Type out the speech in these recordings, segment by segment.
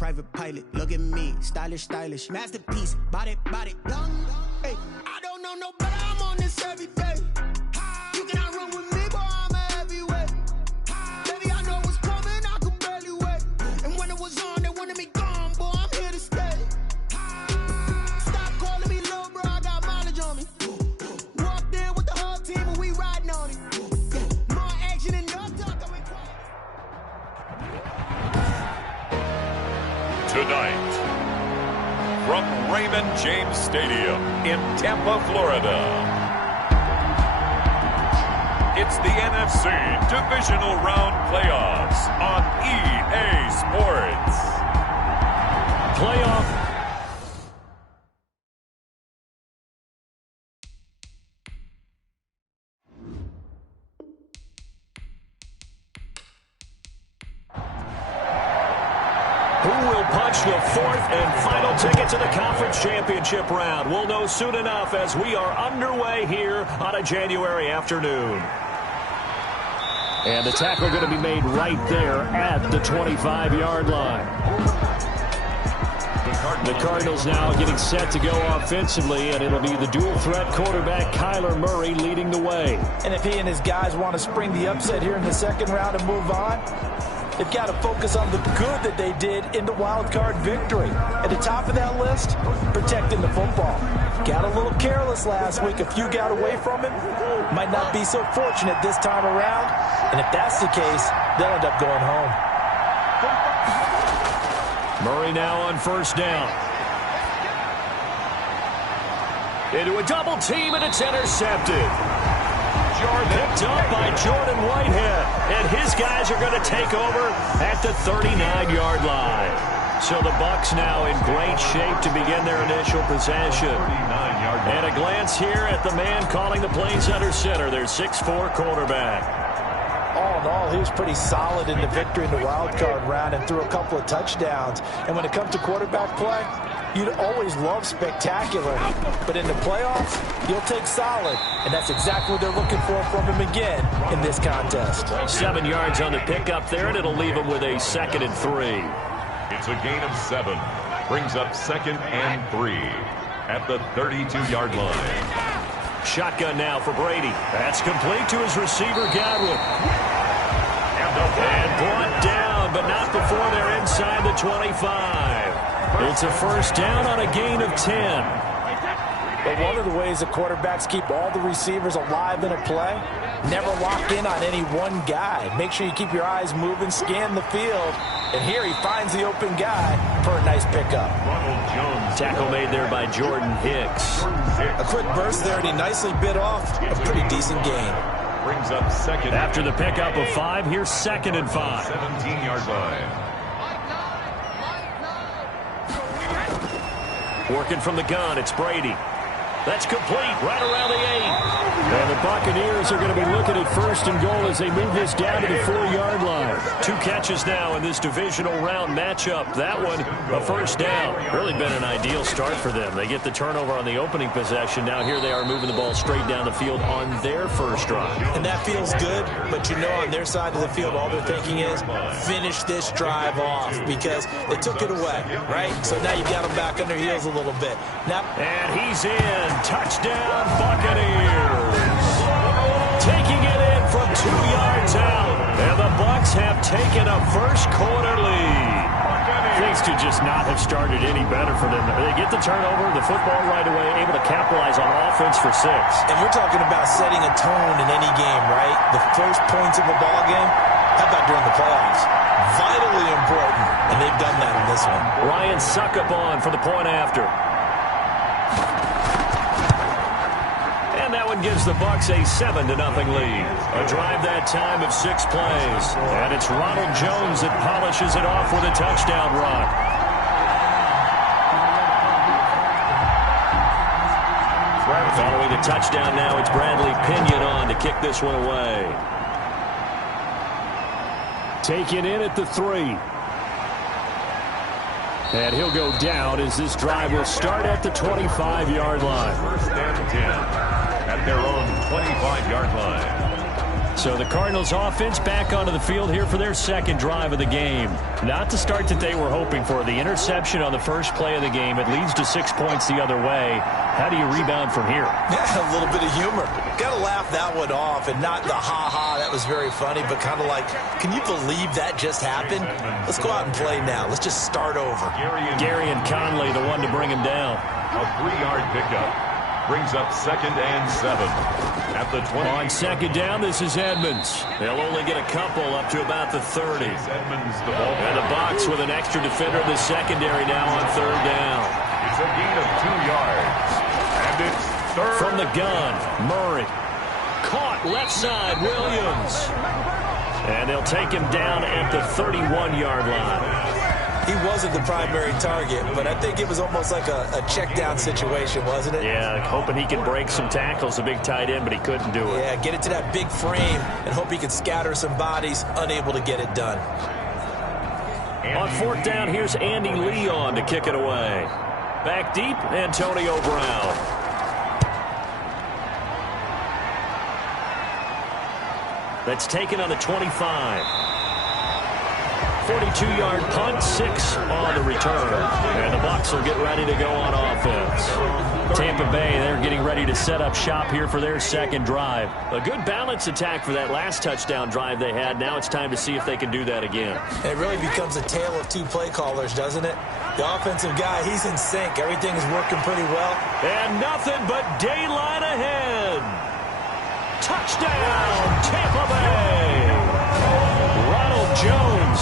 private pilot. Look at me, stylish, stylish. Masterpiece, body, body, young. Hey, I don't know no better, I'm on this every day. You cannot run with me, boy, I'm a heavyweight. Baby, I know what's coming, I could barely wait. And when it was on, they wanted me gone, boy, I'm here to stay. Stop calling me little bro, I got mileage on me. Walked in with the whole team and we riding on it. More action and no talk, I'm in quiet. Tonight, from Raymond James Stadium in Tampa, Florida, it's the NFC Divisional Round Playoffs on EA Sports. Playoff. Who will punch the fourth and final ticket to the conference championship round? We'll know soon enough as we are underway here on a January afternoon. And the tackle going to be made right there at the 25-yard line. The Cardinals now getting set to go offensively, and it'll be the dual-threat quarterback Kyler Murray leading the way. And if he and his guys want to spring the upset here in the second round and move on, they've got to focus on the good that they did in the wild card victory. At the top of that list, protecting the football. Got a little careless last week. A few got away from it. Might not be so fortunate this time around. And if that's the case, they'll end up going home. Murray now on first down. Into a double team, and it's intercepted. Picked up by Jordan Whitehead, and his guys are going to take over at the 39-yard line. So the Bucs now in great shape to begin their initial possession. And a glance here at the man calling the plays under center, their 6'4" quarterback. All in all, he was pretty solid in the victory in the wild card round and threw a couple of touchdowns. And when it comes to quarterback play, you'd always love spectacular, but in the playoffs, you'll take solid, and that's exactly what they're looking for from him again in this contest. 7 yards on the pickup there, and it'll leave him with a 2nd and 3. It's a gain of 7. Brings up 2nd and 3 at the 32-yard line. Shotgun now for Brady. That's complete to his receiver, Godwin. And brought down, but not before they're inside the 25. It's a first down on a gain of 10. But one of the ways the quarterbacks keep all the receivers alive in a play, never lock in on any one guy. Make sure you keep your eyes moving, scan the field. And here he finds the open guy for a nice pickup. Tackle made there by Jordan Hicks. A quick burst there, and he nicely bit off a pretty decent gain. Brings up 2nd. After the pickup of 5, here's 2nd and 5. 17-yard line. Working from the gun, it's Brady. That's complete, right around the 8. And the Buccaneers are going to be looking at 1st and goal as they move this down to the 4-yard line. 2 catches now in this divisional round matchup. That one, a first down. Really been an ideal start for them. They get the turnover on the opening possession. Now here they are moving the ball straight down the field on their first drive. And that feels good, but you know on their side of the field, all they're thinking is finish this drive off because they took it away, right? So now you got them back on their heels a little bit. Now, and he's in. Touchdown, Buccaneers. Taking it in from 2 yards out. And the Bucs have taken a first-quarter lead. Things could just not have started any better for them. They get the turnover, the football right away, able to capitalize on offense for 6. And we're talking about setting a tone in any game, right? The first points of a ball game, how about during the playoffs? Vitally important, and they've done that in this one. Ryan Suckup on for the point after. And that one gives the Bucs a 7-0 lead. A drive that time of 6 plays. And it's Ronald Jones that polishes it off with a touchdown run. Following the touchdown now, it's Bradley Pinion on to kick this one away. Taken in at the 3. And he'll go down as this drive will start at the 25-yard line. 1st and 10 at their own 25-yard line. So the Cardinals offense back onto the field here for their second drive of the game. Not the start that they were hoping for. The interception on the first play of the game. It leads to 6 points the other way. How do you rebound from here? Yeah, a little bit of humor. Got to laugh that one off, and not the ha-ha, that was very funny, but kind of like, can you believe that just happened? Let's go out and play now. Let's just start over. Gary and Conley, the one to bring him down. A 3-yard pickup. Brings up 2nd and 7 at the 20. On second down, this is Edmonds. They'll only get a couple up to about the 30. Edmonds the ball. And the box with an extra defender in the secondary now on 3rd down. It's a gain of 2 yards. And it's 3rd. From the gun, Murray. Caught left side, Williams. And they'll take him down at the 31-yard line. He wasn't the primary target, but I think it was almost like a check-down situation, wasn't it? Yeah, hoping he could break some tackles, a big tight end, but he couldn't do it. Yeah, get it to that big frame and hope he could scatter some bodies, unable to get it done. On 4th down, here's Andy Leon to kick it away. Back deep, Antonio Brown. That's taken on the 25. 42-yard punt, 6 on the return. And the Bucs will get ready to go on offense. Tampa Bay, they're getting ready to set up shop here for their second drive. A good balance attack for that last touchdown drive they had. Now it's time to see if they can do that again. It really becomes a tale of 2 play callers, doesn't it? The offensive guy, he's in sync. Everything is working pretty well. And nothing but daylight ahead. Touchdown, Tampa Bay. Ronald Jones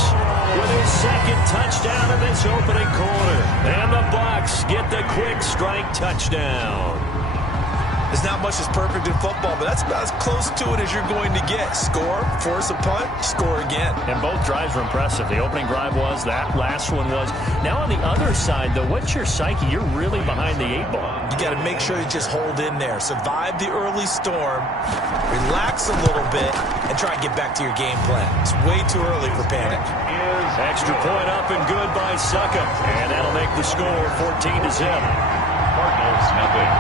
with his second touchdown in this opening quarter. And the Bucs get the quick strike touchdown. There's not much that's perfect in football, but that's about as close to it as you're going to get. Score, force a punt, score again. And both drives were impressive. The opening drive was, that last one was. Now on the other side, though, what's your psyche? You're really behind the 8 ball. You got to make sure you just hold in there. Survive the early storm, relax a little bit, and try and get back to your game plan. It's way too early for panic. Extra point up and good by Suckup. And that'll make the score 14-0. Cardinals nothing.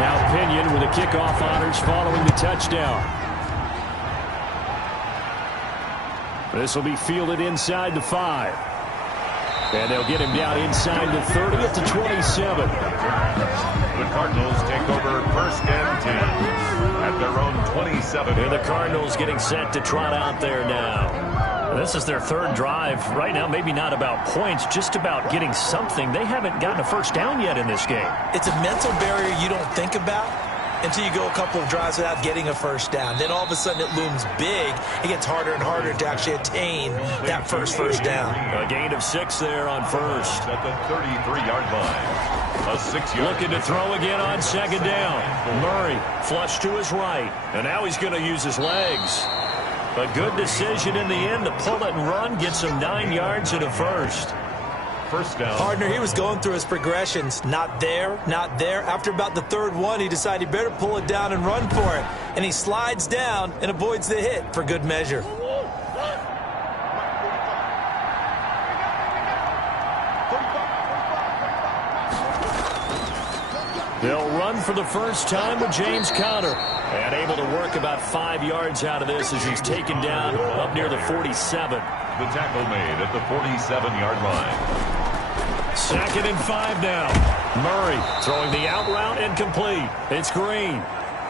Now Pinion with the kickoff honors following the touchdown. This will be fielded inside the 5. And they'll get him down inside the 30 at the 27. The Cardinals take over 1st and 10 at their own 27. And the Cardinals getting set to trot out there now. This is their 3rd drive. Right now, maybe not about points, just about getting something. They haven't gotten a first down yet in this game. It's a mental barrier you don't think about until you go a couple of drives without getting a first down. Then all of a sudden it looms big. It gets harder and harder to actually attain that first down. A gain of 6 there on 1st. At the 33-yard line. A 6-yard. Looking to throw again on 2nd down. Murray flush to his right. And now he's going to use his legs. A good decision in the end to pull it and run. Gets him 9 yards and a first. First down. Partner, he was going through his progressions. Not there, not there. After about the 3rd one, he decided he better pull it down and run for it. And he slides down and avoids the hit for good measure. They'll run for the first time with James Conner. And able to work about 5 yards out of this as he's taken down up near the 47. The tackle made at the 47-yard line. 2nd and 5 now. Murray throwing the out route and complete. It's Green.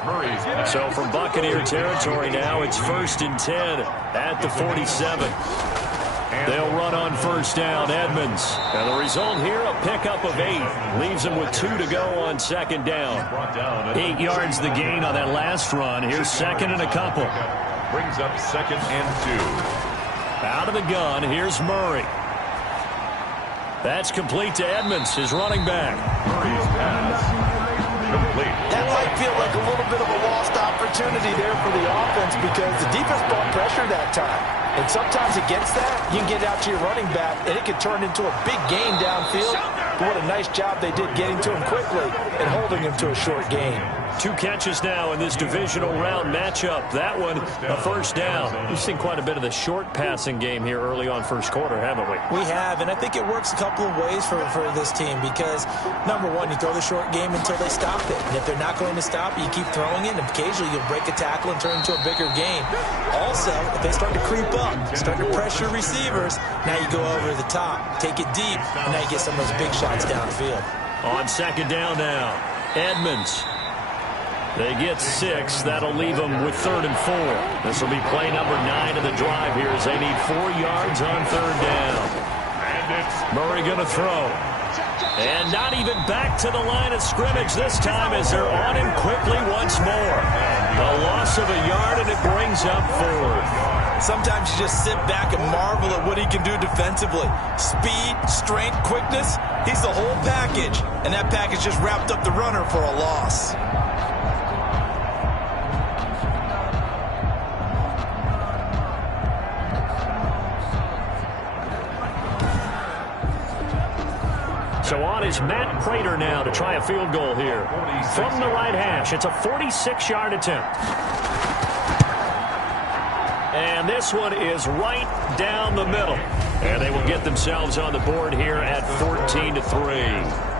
Murray's pass. So from Buccaneer territory now, it's 1st and 10 at the 47. They'll run on first down, Edmonds. And the result here, a pickup of 8. Leaves them with 2 to go on 2nd down. 8 yards the gain on that last run. Here's 2nd and a couple. Brings up 2nd and 2. Out of the gun, here's Murray. That's complete to Edmonds, his running back. Murray's pass. Complete. That might feel like a little bit of a lost opportunity there for the offense because the defense brought pressure that time. And sometimes against that, you can get out to your running back, and it could turn into a big gain downfield. But what a nice job they did getting to him quickly and holding him to a short gain. 2 catches now in this divisional round matchup. That one, a first down. We've seen quite a bit of the short passing game here early on first quarter, haven't we? We have, and I think it works a couple of ways for this team because, number one, you throw the short game until they stop it. And if they're not going to stop it, you keep throwing it, and occasionally you'll break a tackle and turn into a bigger game. Also, if they start to creep up, start to pressure receivers, now you go over the top, take it deep, and now you get some of those big shots downfield. On second down now, Edmonds. They get 6. That'll leave them with 3rd and 4. This will be play number 9 of the drive here as they need 4 yards on 3rd down. Murray going to throw. And not even back to the line of scrimmage this time as they're on him quickly once more. A loss of a yard, and it brings up 4th. Sometimes you just sit back and marvel at what he can do defensively. Speed, strength, quickness, he's the whole package. And that package just wrapped up the runner for a loss. So on is Matt Prater now to try a field goal here. From the right hash, it's a 46-yard attempt. And this one is right down the middle. And they will get themselves on the board here at 14-3.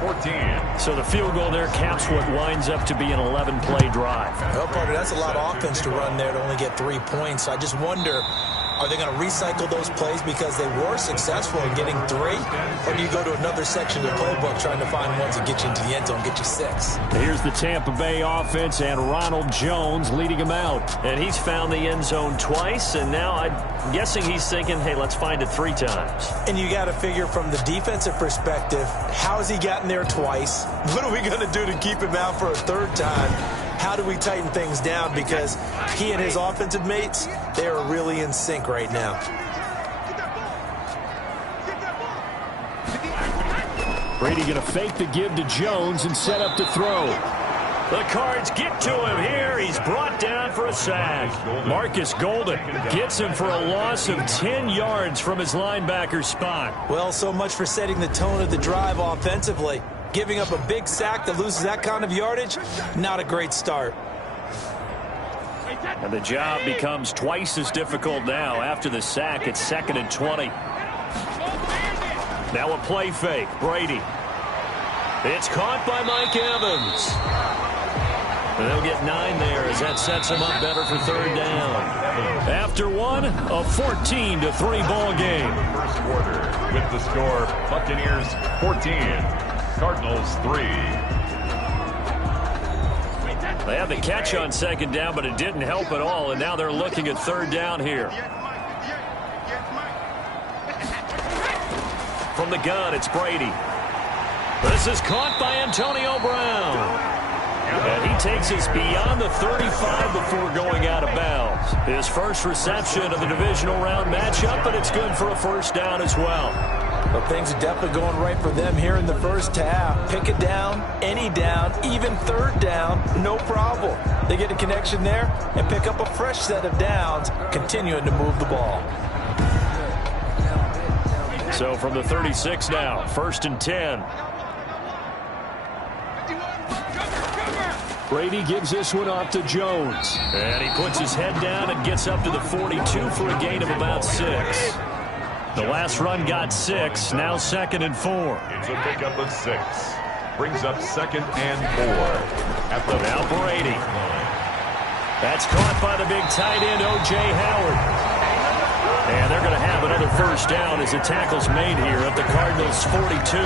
14. So the field goal there caps what winds up to be an 11-play drive. Well, Parker, that's a lot of offense to run there to only get 3 points. So I just wonder, are they going to recycle those plays because they were successful in getting 3? Or do you go to another section of the playbook trying to find ones that get you into the end zone, get you 6? Here's the Tampa Bay offense and Ronald Jones leading him out. And he's found the end zone twice, and now I'm guessing he's thinking, hey, let's find it 3 times. And you got to figure from the defensive perspective, how has he gotten there twice? What are we going to do to keep him out for a 3rd time? How do we tighten things down? Because he and his offensive mates, they are really in sync right now. Brady going to fake the give to Jones and set up to throw. The Cards get to him here. He's brought down for a sack. Marcus Golden gets him for a loss of 10 yards from his linebacker spot. Well, so much for setting the tone of the drive offensively. Giving up a big sack that loses that kind of yardage, not a great start. And the job becomes twice as difficult now. After the sack, it's 2nd and 20. Now a play fake. Brady. It's caught by Mike Evans. And they'll get 9 there as that sets him up better for 3rd down. After one, a 14-3 ball game. First quarter with the score, Buccaneers 14. Cardinals 3. They had the catch on 2nd down, but it didn't help at all, and now they're looking at 3rd down here. From the gun, it's Brady. This is caught by Antonio Brown. And he takes us beyond the 35 before going out of bounds. His first reception of the divisional round matchup, but it's good for a 1st down as well. Well, things are definitely going right for them here in the first half. Pick a down, any down, even 3rd down, no problem. They get a connection there and pick up a fresh set of downs, continuing to move the ball. So from the 36 now, 1st and 10. Brady gives this one off to Jones. And he puts his head down and gets up to the 42 for a gain of about 6. The last run got 6, now 2nd and 4. It's a pickup of 6. Brings up 2nd and 4. At the now Brady. That's caught by the big tight end, O.J. Howard. And they're going to have another 1st down as the tackle's made here at the Cardinals' 42.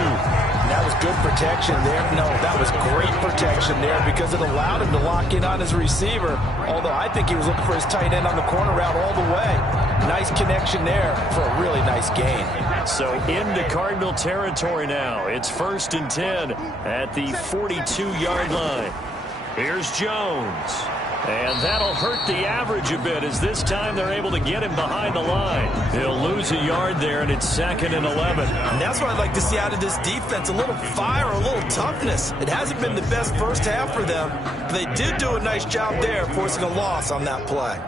That was good protection there. No, that was great protection there because it allowed him to lock in on his receiver. Although I think he was looking for his tight end on the corner route all the way. Nice connection there for a really nice gain. So into Cardinal territory now. It's 1st and 10 at the 42-yard line. Here's Jones. And that'll hurt the average a bit as this time they're able to get him behind the line. He'll lose a yard there, and it's 2nd and 11. And that's what I'd like to see out of this defense, a little fire, a little toughness. It hasn't been the best first half for them, but they did do a nice job there, forcing a loss on that play.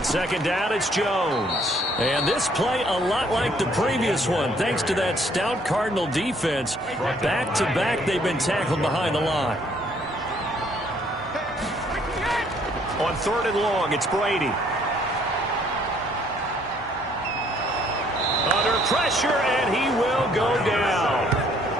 On second down, it's Jones. And this play a lot like the previous one, thanks to that stout Cardinal defense. Back-to-back, they've been tackled behind the line. On third and long, it's Brady. Under pressure, and he will go down.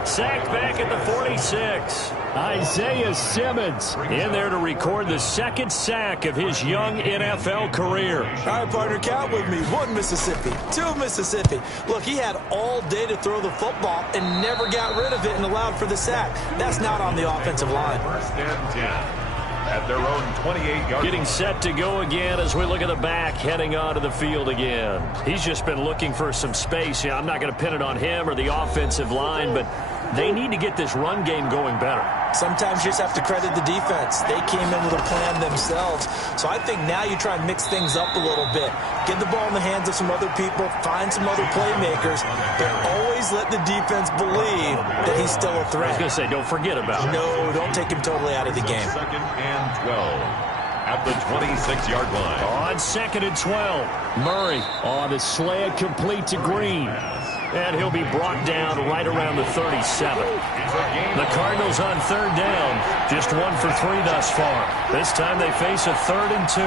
Sacked back at the 46. Isaiah Simmons in there to record the second sack of his young NFL career. All right, partner, count with me. 1 Mississippi, 2 Mississippi. Look, he had all day to throw the football and never got rid of it and allowed for the sack. That's not on the offensive line. First and 10. At their own 28-yard. Getting set to go again as we look at the back heading onto the field again. He's just been looking for some space. I'm not going to pin it on him or the offensive line, but they need to get this run game going better. Sometimes you just have to credit the defense. They came in with a plan themselves. So I think now you try and mix things up a little bit. Get the ball in the hands of some other people, find some other playmakers, but always let the defense believe that he's still a threat. I was going to say, don't forget about it. No, don't take him totally out of the game. Second and 12. At the 26-yard line. On second and 12, Murray on the slant complete to Green. And he'll be brought down right around the 37. The Cardinals on third down, just 1 for 3 thus far. This time they face a 3rd and 2.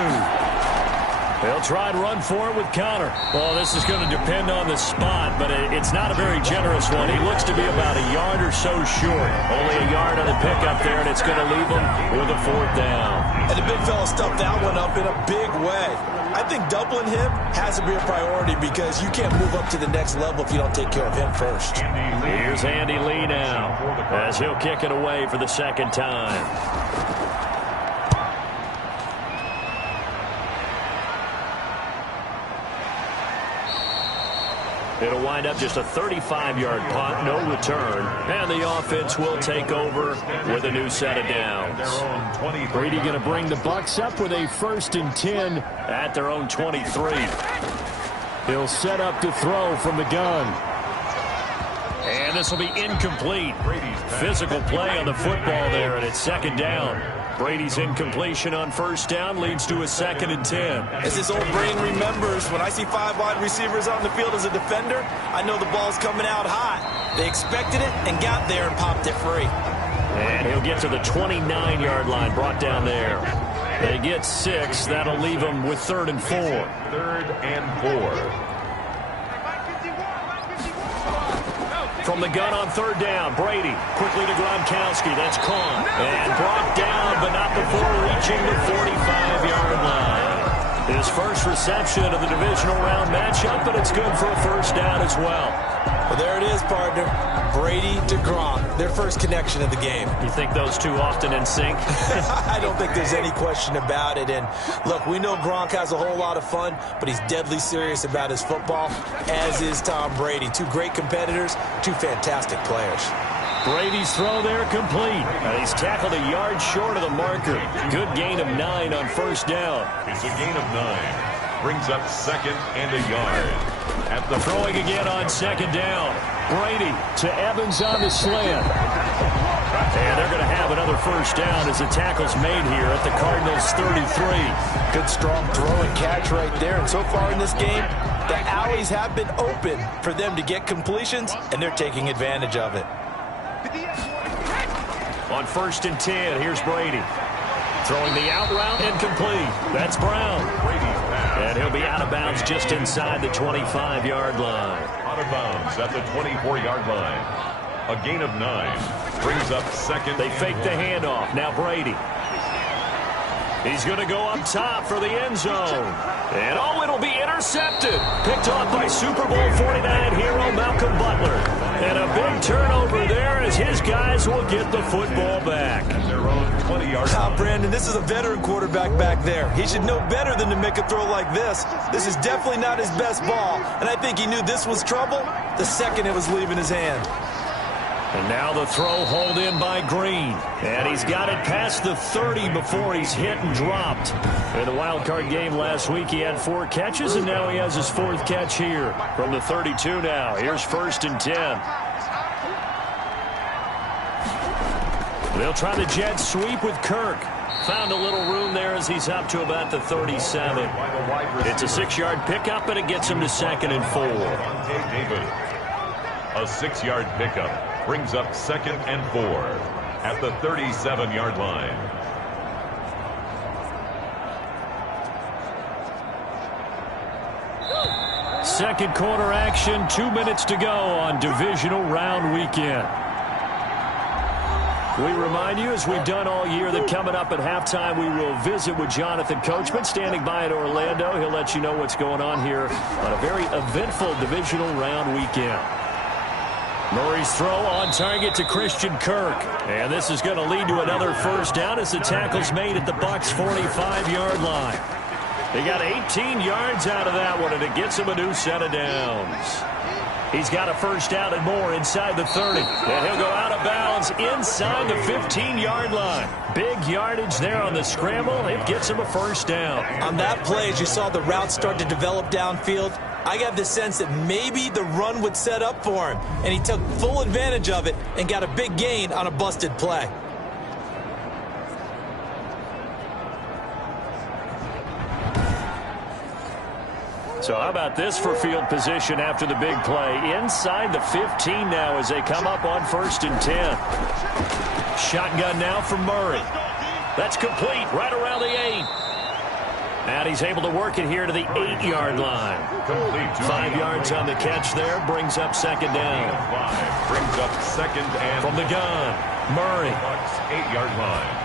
They'll try and run for it with Connor. Well, this is going to depend on the spot, but it's not a very generous one. He looks to be about a yard or so short. Only a yard on the pickup there, and it's going to leave him with a 4th down. And the big fella stuffed that one up in a big way. I think doubling him has to be a priority because you can't move up to the next level if you don't take care of him first. Here's Andy Lee now as he'll kick it away for the second time. It'll wind up just a 35-yard punt, no return, and the offense will take over with a new set of downs. Brady going to bring the Bucs up with a 1st and 10 at their own 23. He'll set up to throw from the gun. And this will be incomplete. Physical play on the football there, and it's second down. Brady's incompletion on first down leads to a 2nd and 10. As his old brain remembers, when I see 5 wide receivers on the field as a defender, I know the ball's coming out hot. They expected it and got there and popped it free. And he'll get to the 29-yard line, brought down there. They get 6. That'll leave them with 3rd and 4. 3rd and 4. From the gun on third down, Brady quickly to Gronkowski. That's caught and brought down, but not before reaching the 45-yard line. His first reception of the divisional round matchup, but it's good for a 1st down as well. Well, there it is, partner. Brady to Gronk, their first connection of the game. You think those two often in sync? I don't think there's any question about it. And look, we know Gronk has a whole lot of fun, but he's deadly serious about his football, as is Tom Brady. 2 great competitors, 2 fantastic players. Brady's throw there complete. He's tackled a yard short of the marker. Good gain of 9 on first down. It's a gain of 9. Brings up 2nd and a yard. At the throwing again on second down. Brady to Evans on the slant. And they're going to have another first down as the tackle's made here at the Cardinals' 33. Good strong throw and catch right there. And so far in this game, the alleys have been open for them to get completions, and they're taking advantage of it. On 1st and 10, here's Brady. Throwing the out route incomplete. That's Brown. And he'll be out of bounds just inside the 25-yard line. Out of bounds at the 24-yard line. A gain of 9. Brings up 2nd. They fake the handoff. Now Brady. He's going to go up top for the end zone. And it'll be intercepted. Picked off by Super Bowl 49 hero Malcolm Butler. And a big turnover there as his guys will get the football back. At their own 20-yard line. Brandon, this is a veteran quarterback back there. He should know better than to make a throw like this. This is definitely not his best ball. And I think he knew this was trouble the second it was leaving his hand. And now the throw hauled in by Green. And he's got it past the 30 before he's hit and dropped. In the wild card game last week, he had 4 catches, and now he has his 4th catch here. From the 32 now, here's 1st and 10. They'll try the jet sweep with Kirk. Found a little room there as he's up to about the 37. It's a 6-yard pickup, and it gets him to 2nd and 4. A 6-yard pickup brings up 2nd and 4 at the 37-yard line. Second quarter action, 2 minutes to go on divisional round weekend. We remind you, as we've done all year, that coming up at halftime, we will visit with Jonathan Coachman, standing by at Orlando. He'll let you know what's going on here on a very eventful divisional round weekend. Murray's throw on target to Christian Kirk. And this is going to lead to another first down as the tackle's made at the Bucs' 45-yard line. They got 18 yards out of that one, and it gets him a new set of downs. He's got a first down and more inside the 30. And he'll go out of bounds inside the 15-yard line. Big yardage there on the scramble. It gets him a first down. On that play, as you saw the route start to develop downfield, I got the sense that maybe the run would set up for him. And he took full advantage of it and got a big gain on a busted play. So how about this for field position after the big play? Inside the 15 now as they come up on 1st and 10. Shotgun now from Murray. That's complete right around the 8. And he's able to work it here to the 8-yard line. 5 yards on the catch there. Brings up 2nd down. Brings up 2nd and from the gun. Murray. 8-yard line.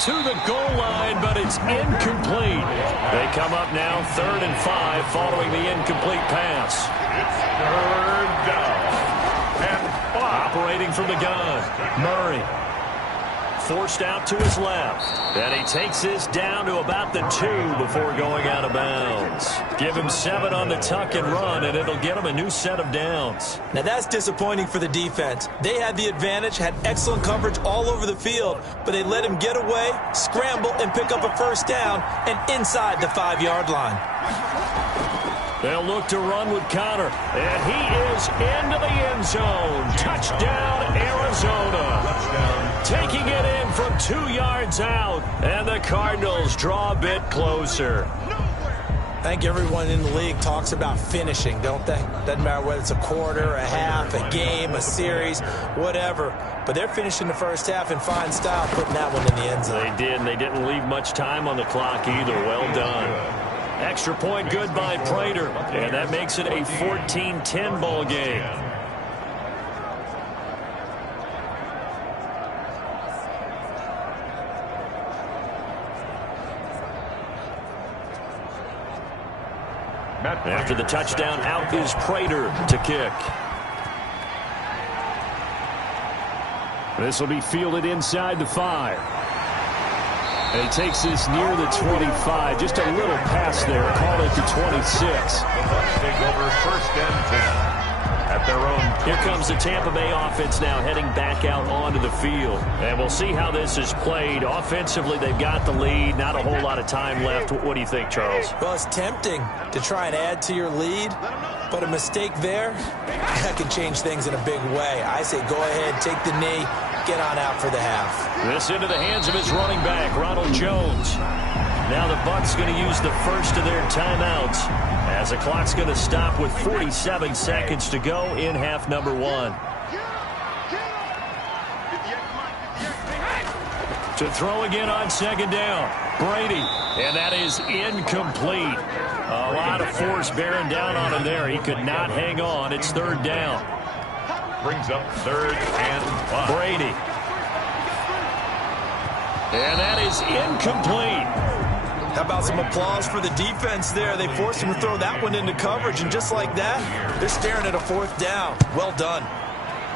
To the goal line, but it's incomplete. They come up now 3rd and 5 following the incomplete pass. It's 3rd down. And 5. Operating from the gun. Murray. Forced out to his left. And he takes this down to about the 2 before going out of bounds. Give him 7 on the tuck and run, and it'll get him a new set of downs. Now that's disappointing for the defense. They had the advantage, had excellent coverage all over the field, but they let him get away, scramble, and pick up a first down, and inside the 5-yard line. They'll look to run with Connor, and he is into the end zone. Touchdown, Arizona. Taking it in from 2 yards out, and the Cardinals draw a bit closer. I think everyone in the league talks about finishing, don't they? Doesn't matter whether it's a quarter, a half, a game, a series, whatever. But they're finishing the first half in fine style, putting that one in the end zone. They did, and they didn't leave much time on the clock either. Well done. Extra point good by Prater, and that makes it a 14-10 ball game. After the touchdown, out is Prater to kick. This will be fielded inside the 5. And he takes this near the 25. Just a little pass there. Call it the 26. The Bucs take over 1st and 10 at their own. Here comes the Tampa Bay offense now heading back out onto the field. And we'll see how this is played. Offensively, they've got the lead. Not a whole lot of time left. What do you think, Charles? Well, it's tempting to try and add to your lead, but a mistake there, that can change things in a big way. I say go ahead, take the knee, get on out for the half. This into the hands of his running back, Ronald Jones. Now the Bucs going to use the first of their timeouts as the clock's going to stop with 47 seconds to go in half number 1. To throw again on 2nd down, Brady, and that is incomplete. A lot of force bearing down on him there. He could not hang on. It's 3rd down. Brings up 3rd and 5. Brady. And that is incomplete. How about some applause for the defense there? They forced him to throw that one into coverage, and just like that, they're staring at a 4th down. Well done.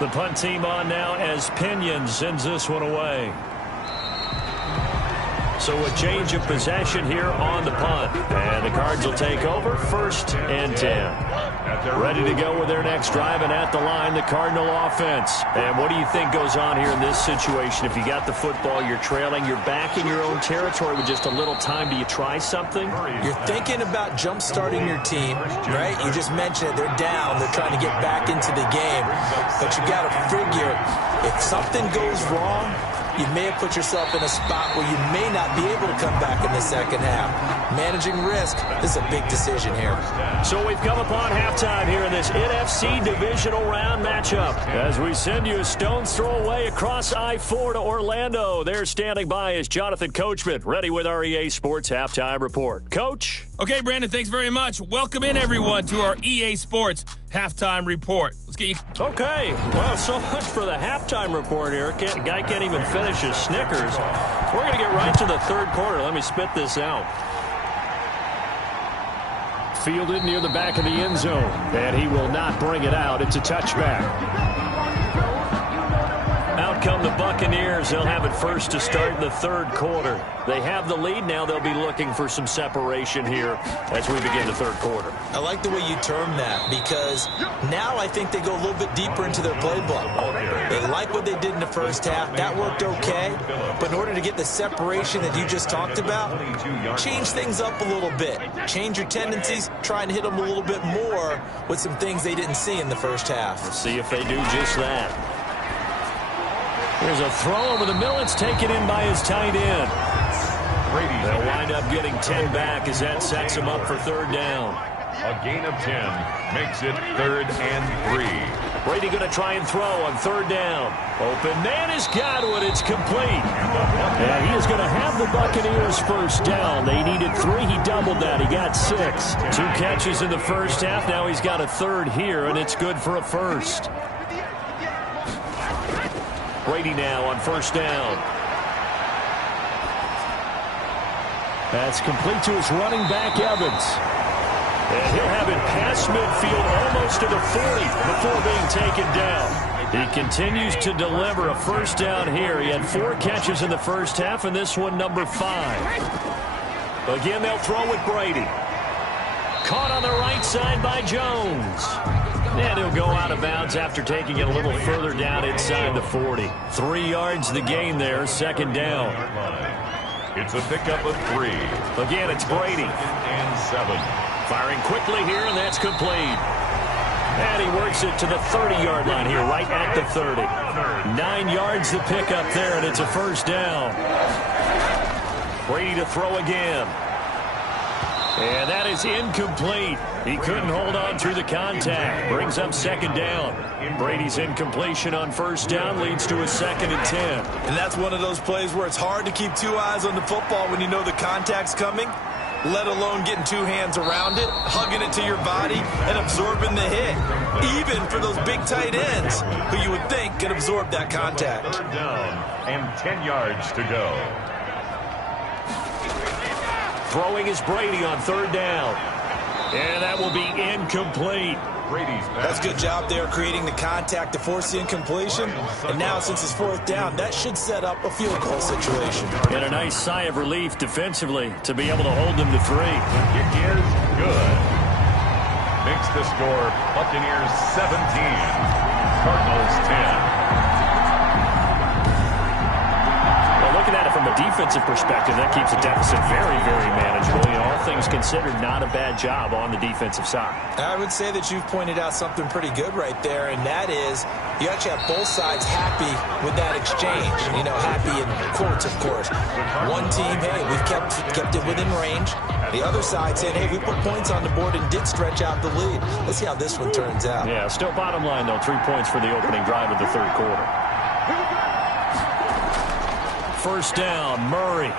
The punt team on now as Pinion sends this one away. So a change of possession here on the punt. And the Cards will take over 1st and 10. Ready to go with their next drive, and at the line, the Cardinal offense. And what do you think goes on here in this situation? If you got the football, you're trailing, you're back in your own territory with just a little time. Do you try something? You're thinking about jump-starting your team, right? You just mentioned it. They're down. They're trying to get back into the game. But you got to figure, if something goes wrong, you may have put yourself in a spot where you may not be able to come back in the second half. Managing risk is a big decision here. So we've come upon halftime here in this NFC divisional round matchup. As we send you a stone's throw away across I-4 to Orlando. There standing by is Jonathan Coachman, ready with our EA Sports Halftime Report. Coach? Okay, Brandon, thanks very much. Welcome in, everyone, to our EA Sports Halftime Report. Let's get you... Okay. Well, so much for the halftime report here. Guy can't even finish his Snickers. We're going to get right to the third quarter. Let me spit this out. Fielded near the back of the end zone, and he will not bring it out. It's a touchback. Out come the Buccaneers. They'll have it first to start in the third quarter. They have the lead. Now they'll be looking for some separation here as we begin the third quarter. I like the way you term that because now I think they go a little bit deeper into their playbook. They like what they did in the first half. That worked okay. But in order to get the separation that you just talked about, change things up a little bit. Change your tendencies. Try and hit them a little bit more with some things they didn't see in the first half. Let's see if they do just that. Here's a throw over the middle. It's taken in by his tight end. They'll wind up getting 10 back as that sets him up for third down. A gain of 10 makes it 3rd and 3. Brady going to try and throw on third down. Open man has got it. It's complete. And he is going to have the Buccaneers first down. They needed 3. He doubled that. He got 6. 2 catches in the first half. Now he's got a third here, and it's good for a first. Brady now on first down. That's complete to his running back, Evans. And he'll have it past midfield almost to the 40 before being taken down. He continues to deliver a first down here. He had 4 catches in the first half, and this one number 5. Again, they'll throw with Brady. Caught on the right side by Jones. And he'll go out of bounds after taking it a little further down inside the 40. 3 yards the gain there, second down. It's a pickup of 3. Again, it's Brady. And 7. Firing quickly here, and that's complete. And he works it to the 30-yard line here, right at the 30. 9 yards the pickup there, and it's a first down. Brady to throw again. And that is incomplete. He couldn't hold on through the contact. Brings up second down. Brady's incompletion on first down leads to a 2nd and 10. And that's one of those plays where it's hard to keep 2 eyes on the football when you know the contact's coming, let alone getting 2 hands around it, hugging it to your body, and absorbing the hit. Even for those big tight ends who you would think could absorb that contact. Third down and 10 yards to go. Throwing is Brady on third down. And that will be incomplete. That's a good job there creating the contact to force the incompletion. And now since it's 4th down, that should set up a field goal situation. And a nice sigh of relief defensively to be able to hold them to 3. Kick is good. Makes the score Buccaneers 17, Cardinals 10. Looking at it from a defensive perspective, that keeps the deficit very, very manageable. You know, all things considered, not a bad job on the defensive side. I would say that you've pointed out something pretty good right there, and that is you actually have both sides happy with that exchange. You know, happy in quotes, of course. One team, hey, we've kept it within range. The other side saying, hey, we put points on the board and did stretch out the lead. Let's see how this one turns out. Yeah, still bottom line, though, 3 points for the opening drive of the third quarter. First down, Murray.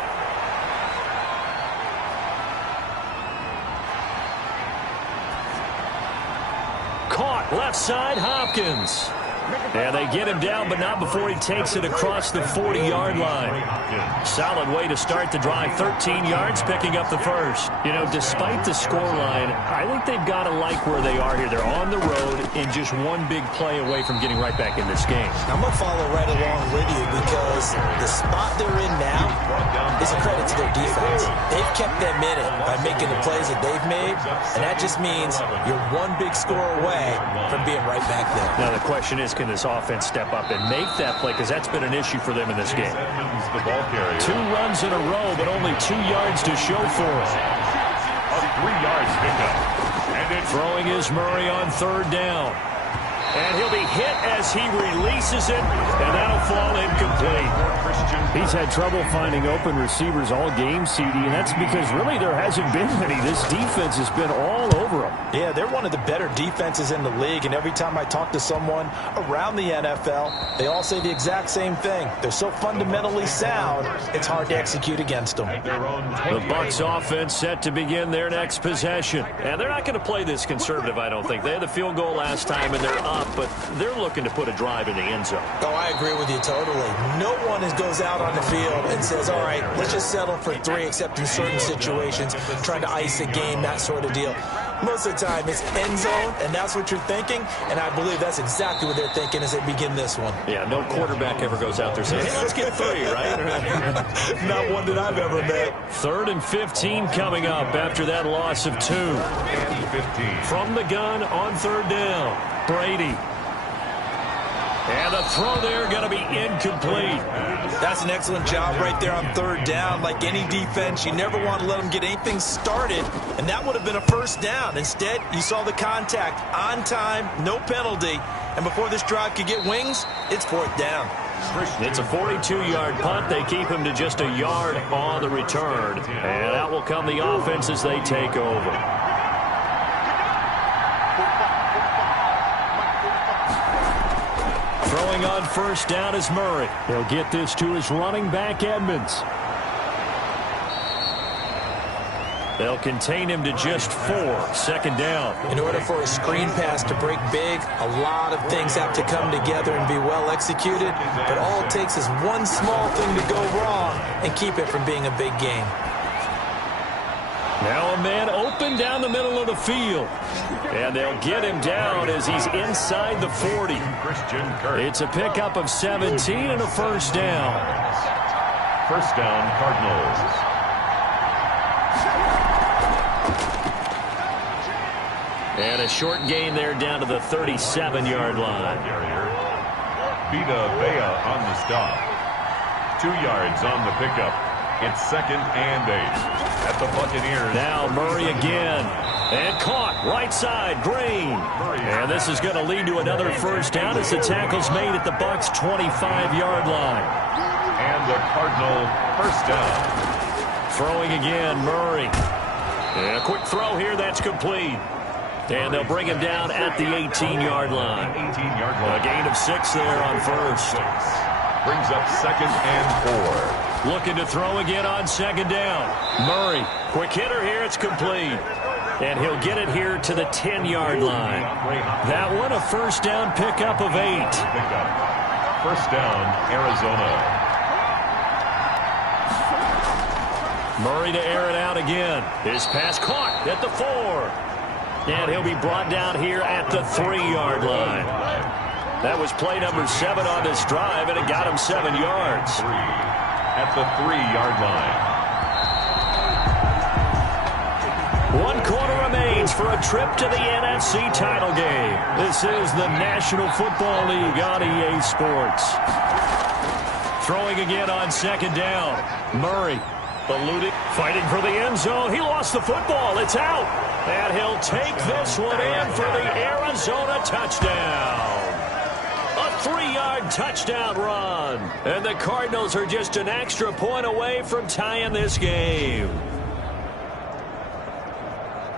Caught left side, Hopkins. And they get him down, but not before he takes it across the 40-yard line. Solid way to start the drive. 13 yards, picking up the first. You know, despite the scoreline, I think they've got to like where they are here. They're on the road and just one big play away from getting right back in this game. I'm going to follow right along with you because the spot they're in now is a credit to their defense. They've kept them in it by making the plays that they've made, and that just means you're one big score away from being right back there. Now the question is, can this offense step up and make that play? Because that's been an issue for them in this game. The ball carrier. 2 runs in a row, but only 2 yards to show for it. A 3-yard pickup. And throwing is Murray on third down. And he'll be hit as he releases it, and that'll fall incomplete. He's had trouble finding open receivers all game, CD, and that's because really there hasn't been many. This defense has been all over him. Yeah, they're one of the better defenses in the league, and every time I talk to someone around the NFL, they all say the exact same thing. They're so fundamentally sound, it's hard to execute against them. The Bucs offense set to begin their next possession. And they're not going to play this conservative, I don't think. They had the field goal last time, and they're up, but they're looking to put a drive in the end zone. Oh, I agree with you totally. No one goes out on the field and says, all right, let's just settle for 3, except in certain situations, trying to ice a game, that sort of deal. Most of the time, it's end zone, and that's what you're thinking, and I believe that's exactly what they're thinking as they begin this one. Yeah, no quarterback ever goes out there saying, hey, let's get 3, right? Not one that I've ever met. 3rd and 15 coming up after that loss of 2. And 15. From the gun on 3rd down, Brady. And the throw there going to be incomplete. That's an excellent job right there on 3rd down. Like any defense, you never want to let them get anything started, and that would have been a 1st down. Instead, you saw the contact on time, no penalty, and before this drive could get wings, it's 4th down. It's a 42-yard punt. They keep him to just a yard on the return, and out will come the offense as they take over. Throwing on 1st down is Murray. He'll get this to his running back, Edmonds. They'll contain him to just 4. 2nd down. In order for a screen pass to break big, a lot of things have to come together and be well executed. But all it takes is one small thing to go wrong and keep it from being a big game. Now a man open down the middle of the field. And they'll get him down as he's inside the 40. It's a pickup of 17 and a 1st down. 1st down, Cardinals. And a short gain there down to the 37-yard line. Vita Vea on the stop. 2 yards on the pickup. It's 2nd and 8 at the Buccaneers. Now Murray again. And caught right side, Green. And this is going to lead to another 1st down as the tackle's made at the Bucs' 25-yard line. And the Cardinal 1st down. Throwing again, Murray. And a quick throw here, that's complete. And they'll bring him down at the 18-yard line. 18-yard line. A gain of 6 there on 1st. Brings up 2nd and 4. Looking to throw again on 2nd down. Murray, quick hitter here, it's complete. And he'll get it here to the 10-yard line. That one a 1st down pickup of 8. 1st down, Arizona. Murray to air it out again. His pass caught at the 4. And he'll be brought down here at the 3-yard line. That was play number 7 on this drive, and it got him 7 yards. At the 3-yard line. 1 quarter remains for a trip to the NFC title game. This is the National Football League on EA Sports. Throwing again on 2nd down. Murray eluding, fighting for the end zone. He lost the football. It's out. And he'll take this one in for the Arizona touchdown. A 3-yard touchdown run. And the Cardinals are just an extra point away from tying this game.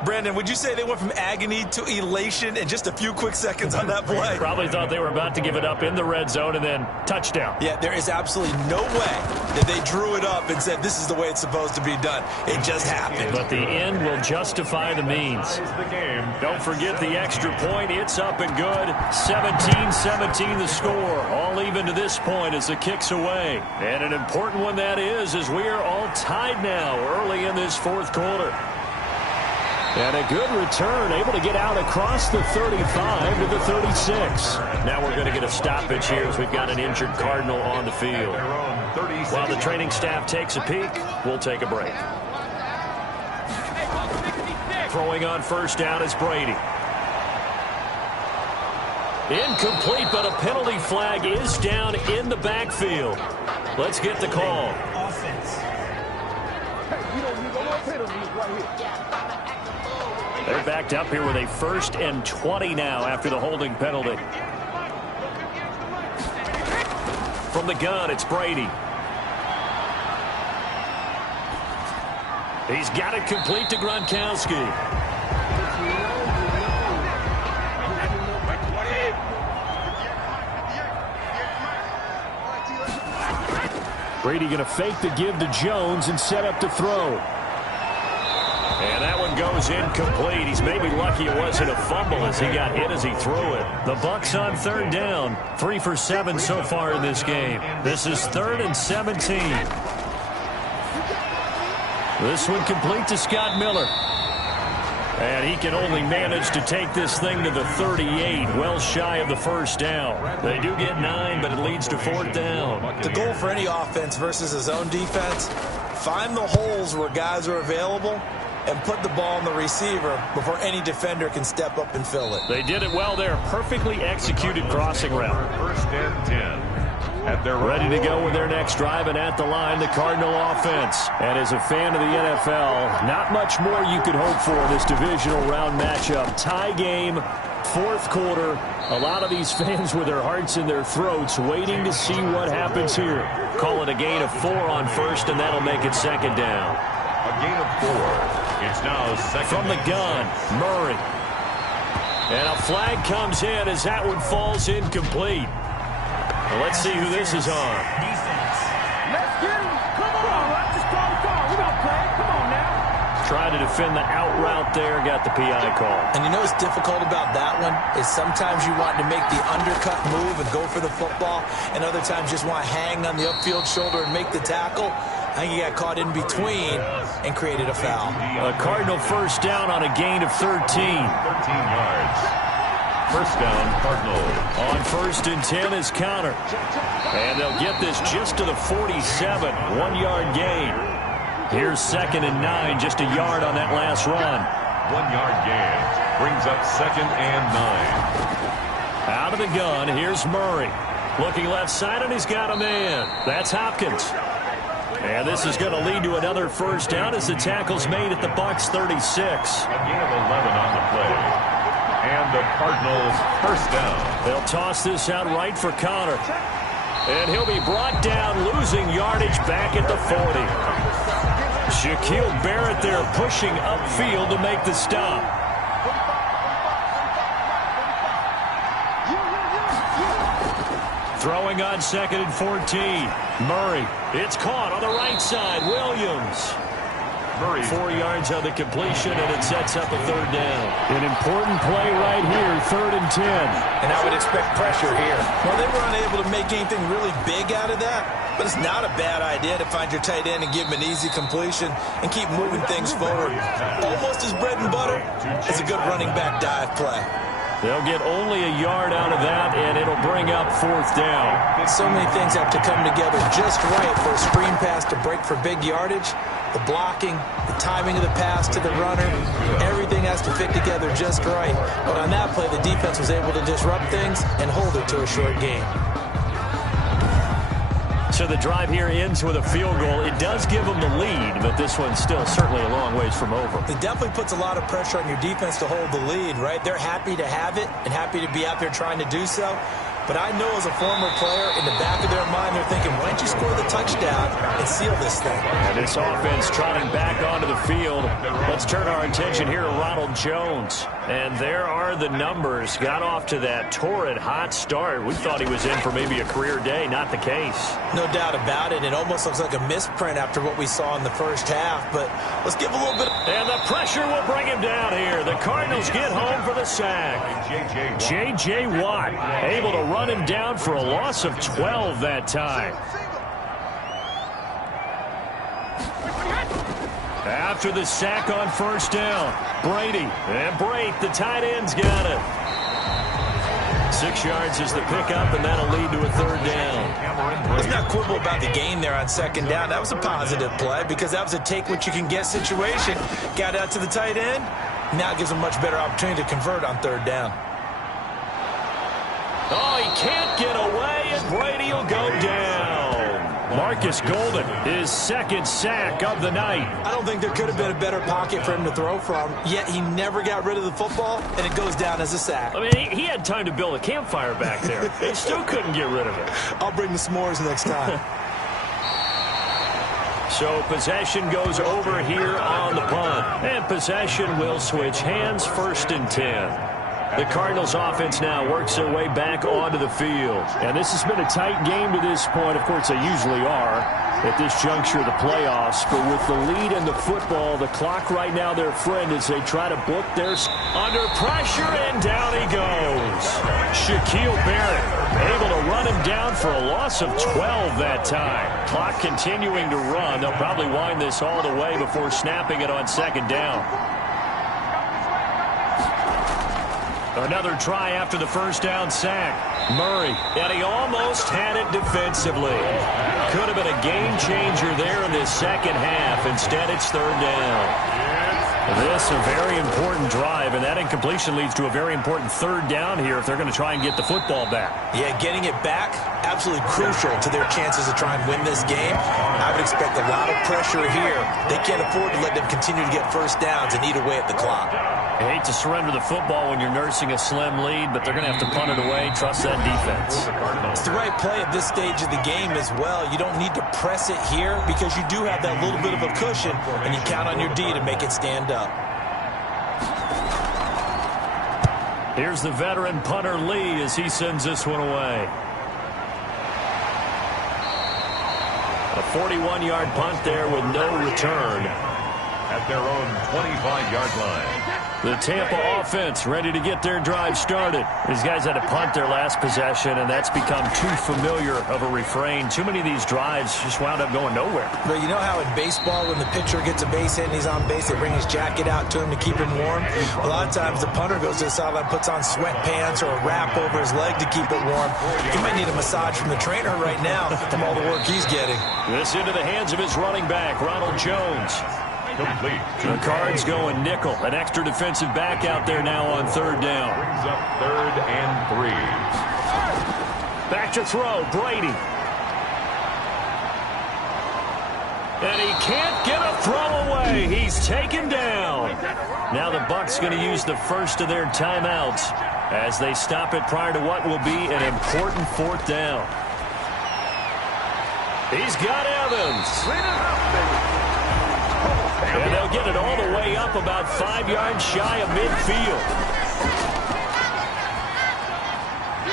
Brandon, would you say they went from agony to elation in just a few quick seconds on that play? Probably thought they were about to give it up in the red zone and then touchdown. Yeah, there is absolutely no way that they drew it up and said this is the way it's supposed to be done. It just happened. But the end will justify the means. Don't forget the extra point. It's up and good. 17-17 the score. All even to this point as the kick's away. And an important one that is, as we are all tied now early in this 4th quarter. And a good return, able to get out across the 35 to the 36. Now we're going to get a stoppage here as we've got an injured Cardinal on the field. While the training staff takes a peek, we'll take a break. Throwing on 1st down is Brady. Incomplete, but a penalty flag is down in the backfield. Let's get the call. Offense. Hey, you don't need no more penalties right here. They're backed up here with a 1st and 20 now after the holding penalty. From the gun, it's Brady. He's got it complete to Gronkowski. Brady going to fake the give to Jones and set up to throw. And that one goes incomplete. He's maybe lucky it wasn't a fumble as he got hit as he threw it. The Bucs on third down. 3 for 7 so far in this game. This is 3rd and 17. This one complete to Scott Miller. And he can only manage to take this thing to the 38, well shy of the first down. They do get 9, but it leads to 4th down. The goal for any offense versus his own defense, find the holes where guys are available and put the ball on the receiver before any defender can step up and fill it. They did it well there. Perfectly executed crossing route. 1st and 10. Ready to go with their next drive, and at the line, the Cardinal offense. And as a fan of the NFL, not much more you could hope for in this divisional round matchup. Tie game, 4th quarter. A lot of these fans with their hearts in their throats waiting to see what happens here. Call it a gain of 4 on 1st, and that'll make it 2nd down. A gain of 4. It's now 2nd. From the gun, Murray. And a flag comes in as that one falls incomplete. Well, let's see who this is on. Defense. Let's get him. Come on. Just call the call. We're going to play. Come on now. Trying to defend the out route there. Got the PI call. And you know what's difficult about that one is sometimes you want to make the undercut move and go for the football, and other times just want to hang on the upfield shoulder and make the tackle. I think he got caught in between and created a foul. A Cardinal 1st down on a gain of 13. 13 yards. 1st down, Cardinal. On 1st and 10 is Connor. And they'll get this just to the 47. 1-yard gain. Here's 2nd and 9. Just a yard on that last run. 1-yard gain. Brings up 2nd and 9. Out of the gun, here's Murray. Looking left side, and he's got a man. That's Hopkins. And this is going to lead to another 1st down as the tackle's made at the Bucs 36. A gain of 11 on the play. And the Cardinals 1st down. They'll toss this out right for Connor. And he'll be brought down, losing yardage back at the 40. Shaquille Barrett there pushing upfield to make the stop. Throwing on 2nd and 14. Murray. It's caught on the right side. Williams. 4 yards on the completion, and it sets up a 3rd down. An important play right here, 3rd and 10. And I would expect pressure here. Well, they were unable to make anything really big out of that, but it's not a bad idea to find your tight end and give him an easy completion and keep moving things forward. Almost as bread and butter as a good running back dive play. They'll get only a yard out of that, and it'll bring up 4th down. So many things have to come together just right for a screen pass to break for big yardage. The blocking, the timing of the pass to the runner, everything has to fit together just right. But on that play, the defense was able to disrupt things and hold it to a short game. So the drive here ends with a field goal. It does give them the lead, but this one's still certainly a long ways from over. It definitely puts a lot of pressure on your defense to hold the lead, right? They're happy to have it and happy to be out there trying to do so. But I know as a former player, in the back of their mind, they're thinking, why don't you score the touchdown and seal this thing? And this offense trotting back onto the field. Let's turn our attention here to Ronald Jones. And there are the numbers. Got off to that torrid hot start. We thought he was in for maybe a career day. Not the case. No doubt about it. It almost looks like a misprint after what we saw in the first half. But let's give a little bit. And the pressure will bring him down here. The Cardinals get home for the sack. J.J. Watt able to run him down for a loss of 12 that time. After the sack on 1st down, Brady and Brate, the tight end's got it. 6 yards is the pickup, and that'll lead to a 3rd down. Let's not quibble about the gain there on 2nd down. That was a positive play because that was a take-what-you-can-get situation. Got out to the tight end. Now it gives him a much better opportunity to convert on 3rd down. Oh, he can't get away, and Brady will go down. Marcus Golden, his 2nd sack of the night. I don't think there could have been a better pocket for him to throw from, yet he never got rid of the football, and it goes down as a sack. I mean, he had time to build a campfire back there. He still couldn't get rid of it. I'll bring the s'mores next time. So possession goes over here on the punt. And possession will switch hands, 1st and 10. The Cardinals offense now works their way back onto the field. And this has been a tight game to this point. Of course, they usually are at this juncture of the playoffs. But with the lead in the football, the clock right now their friend as they try to book their... Under pressure, and down he goes. Shaquille Barrett able to run him down for a loss of 12 that time. Clock continuing to run. They'll probably wind this all the way before snapping it on 2nd down. Another try after the 1st down sack. Murray, and he almost had it defensively. Could have been a game changer there in this 2nd half. Instead, it's 3rd down. This a very important drive, and that incompletion leads to a very important 3rd down here if they're going to try and get the football back. Yeah, getting it back, absolutely crucial to their chances to try and win this game. I would expect a lot of pressure here. They can't afford to let them continue to get 1st downs and eat away at the clock. I hate to surrender the football when you're nursing a slim lead, but they're going to have to punt it away. Trust that defense. It's the right play at this stage of the game as well. You don't need to press it here because you do have that little bit of a cushion, and you count on your D to make it stand up. Here's the veteran punter Lee as he sends this one away. A 41-yard punt there with no return. At their own 25-yard line. The Tampa offense ready to get their drive started. These guys had to punt their last possession, and that's become too familiar of a refrain. Too many of these drives just wound up going nowhere. But you know how in baseball, when the pitcher gets a base hit and he's on base, they bring his jacket out to him to keep him warm? A lot of times the punter goes to the sideline, puts on sweatpants or a wrap over his leg to keep it warm. He might need a massage from the trainer right now from all the work he's getting. This into the hands of his running back, Ronald Jones. Complete. The Cards going nickel. An extra defensive back out there now on 3rd down. Brings up 3rd and 3. Back to throw, Brady. And he can't get a throw away. He's taken down. Now the Bucs going to use the first of their timeouts as they stop it prior to what will be an important 4th down. He's got Evans. And they'll get it all the way up about 5 yards shy of midfield.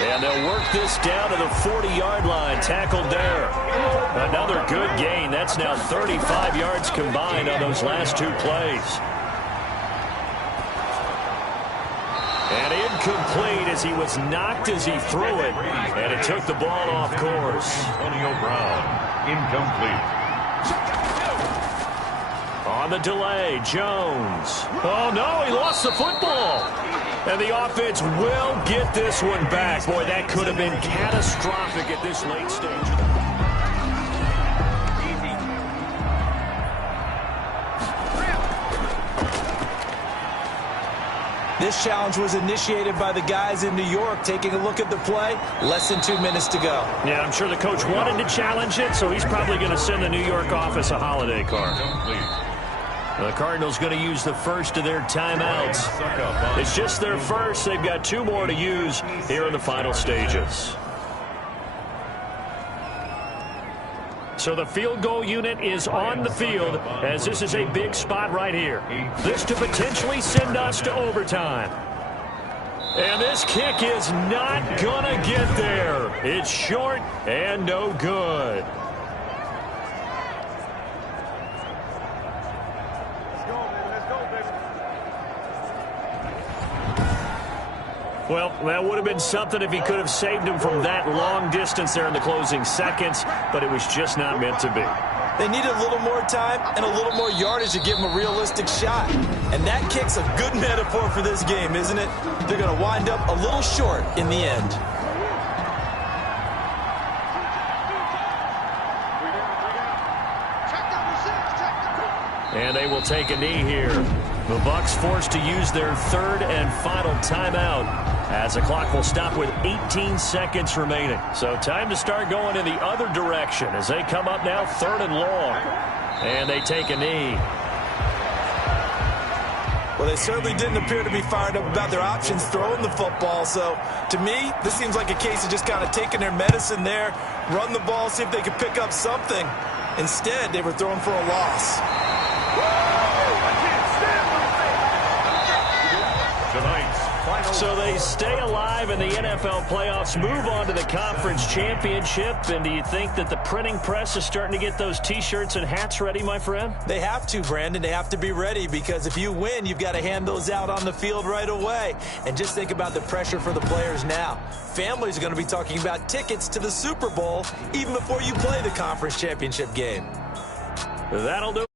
And they'll work this down to the 40-yard line. Tackled there. Another good gain. That's now 35 yards combined on those last 2 plays. And incomplete as he was knocked as he threw it. And it took the ball off course. Antonio Brown, incomplete. On the delay, Jones. Oh, no, he lost the football. And the offense will get this one back. Boy, that could have been catastrophic at this late stage. This challenge was initiated by the guys in New York. Taking a look at the play, less than 2 minutes to go. Yeah, I'm sure the coach wanted to challenge it, so he's probably going to send the New York office a holiday card. The Cardinals going to use the first of their timeouts. It's just their first. They've got 2 more to use here in the final stages. So the field goal unit is on the field as this is a big spot right here. This to potentially send us to overtime. And this kick is not going to get there. It's short and no good. Well, that would have been something if he could have saved him from that long distance there in the closing seconds, but it was just not meant to be. They need a little more time and a little more yardage to give him a realistic shot. And that kick's a good metaphor for this game, isn't it? They're going to wind up a little short in the end. And they will take a knee here. The Bucs forced to use their 3rd and final timeout as the clock will stop with 18 seconds remaining. So time to start going in the other direction as they come up now 3rd and long. And they take a knee. Well, they certainly didn't appear to be fired up about their options throwing the football. So, to me, this seems like a case of just kind of taking their medicine there, run the ball, see if they can pick up something. Instead, they were thrown for a loss. Tonight's final. So they stay alive in the NFL playoffs, move on to the conference championship. And do you think that the printing press is starting to get those T-shirts and hats ready, my friend? They have to, Brandon. They have to be ready because if you win, you've got to hand those out on the field right away. And just think about the pressure for the players now. Families are going to be talking about tickets to the Super Bowl even before you play the conference championship game. That'll do